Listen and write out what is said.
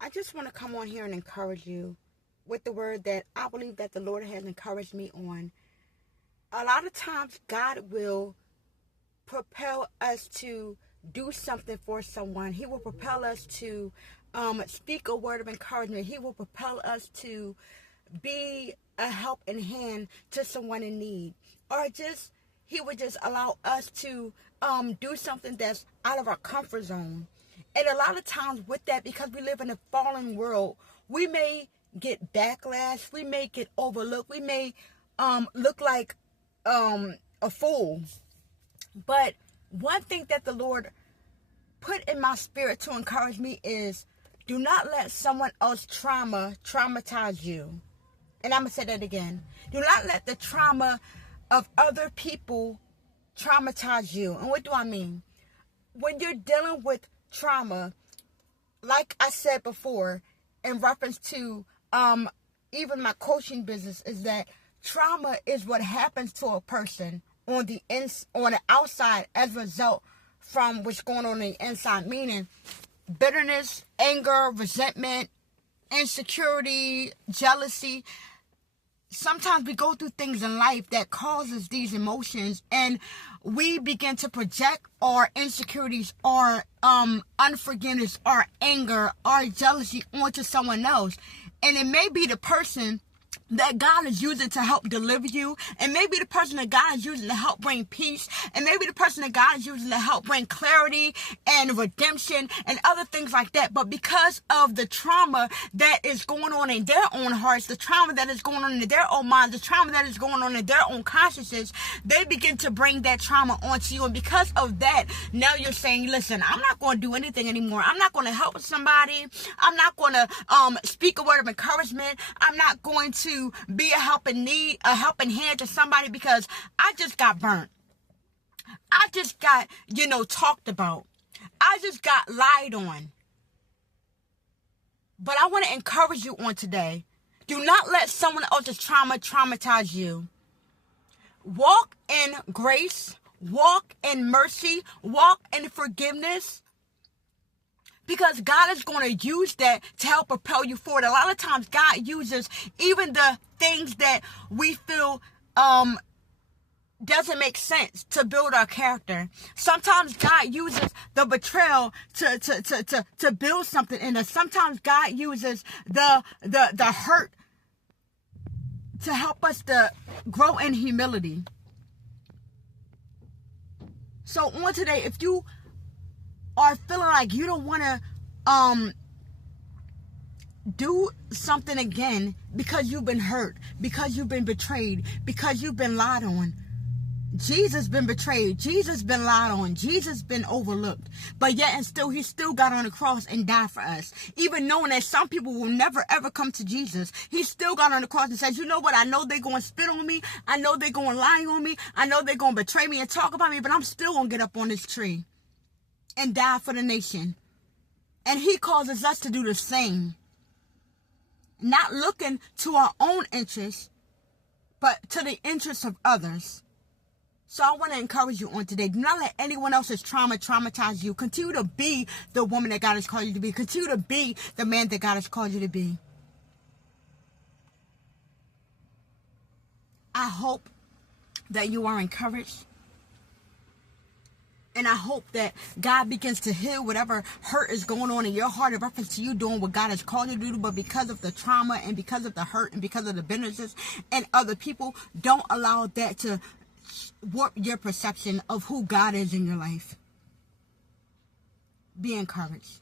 I just want to come on here and encourage you with the word that I believe that the Lord has encouraged me on. A lot of times God will propel us to do something for someone. He will propel us to speak a word of encouragement. He will propel us to be a helping hand to someone in need. Or just, he would just allow us to do something that's out of our comfort zone. And a lot of times with that, because we live in a fallen world, we may get backlash. We may get overlooked. We may look like a fool. But one thing that the Lord put in my spirit to encourage me is, do not let someone else's traumatize you. And I'm going to say that again. Do not let the trauma of other people traumatize you. And what do I mean? When you're dealing with trauma, like I said before, in reference to even my coaching business, is that trauma is what happens to a person on the outside as a result from what's going on the inside, meaning bitterness, anger, resentment, insecurity, jealousy. Sometimes we go through things in life that causes these emotions, and we begin to project our insecurities, our unforgiveness, our anger, our jealousy onto someone else. And it may be the person that God is using to help deliver you, and maybe the person that God is using to help bring peace, and maybe the person that God is using to help bring clarity and redemption and other things like that. But because of the trauma that is going on in their own hearts, the trauma that is going on in their own minds, the trauma that is going on in their own consciousness, they begin to bring that trauma onto you. And because of that, now you're saying, listen, I'm not going to do anything anymore. I'm not going to help somebody. I'm not going to speak a word of encouragement. I'm not going to be a helping hand to somebody because I just got burnt. I just got, talked about. I just got lied on. But I want to encourage you on today. Do not let someone else's trauma traumatize you. Walk in grace. Walk in mercy. Walk in forgiveness. Because God is going to use that to help propel you forward. A lot of times God uses even the things that we feel doesn't make sense to build our character. Sometimes God uses the betrayal to build something in us. Sometimes God uses the hurt to help us to grow in humility. So on today, if you are feeling like you don't want to do something again because you've been hurt, because you've been betrayed, because you've been lied on. Jesus been betrayed. Jesus been lied on. Jesus been overlooked. But yet and still, he still got on the cross and died for us. Even knowing that some people will never ever come to Jesus, he still got on the cross and says, you know what? I know they're going to spit on me. I know they're going to lie on me. I know they're going to betray me and talk about me, but I'm still going to get up on this tree and die for the nation. And he causes us to do the same. Not looking to our own interests, but to the interests of others. So I want to encourage you on today. Do not let anyone else's trauma traumatize you. Continue to be the woman that God has called you to be. Continue to be the man that God has called you to be. I hope that you are encouraged. And I hope that God begins to heal whatever hurt is going on in your heart in reference to you doing what God has called you to do. But because of the trauma and because of the hurt and because of the bitterness and other people, don't allow that to warp your perception of who God is in your life. Be encouraged.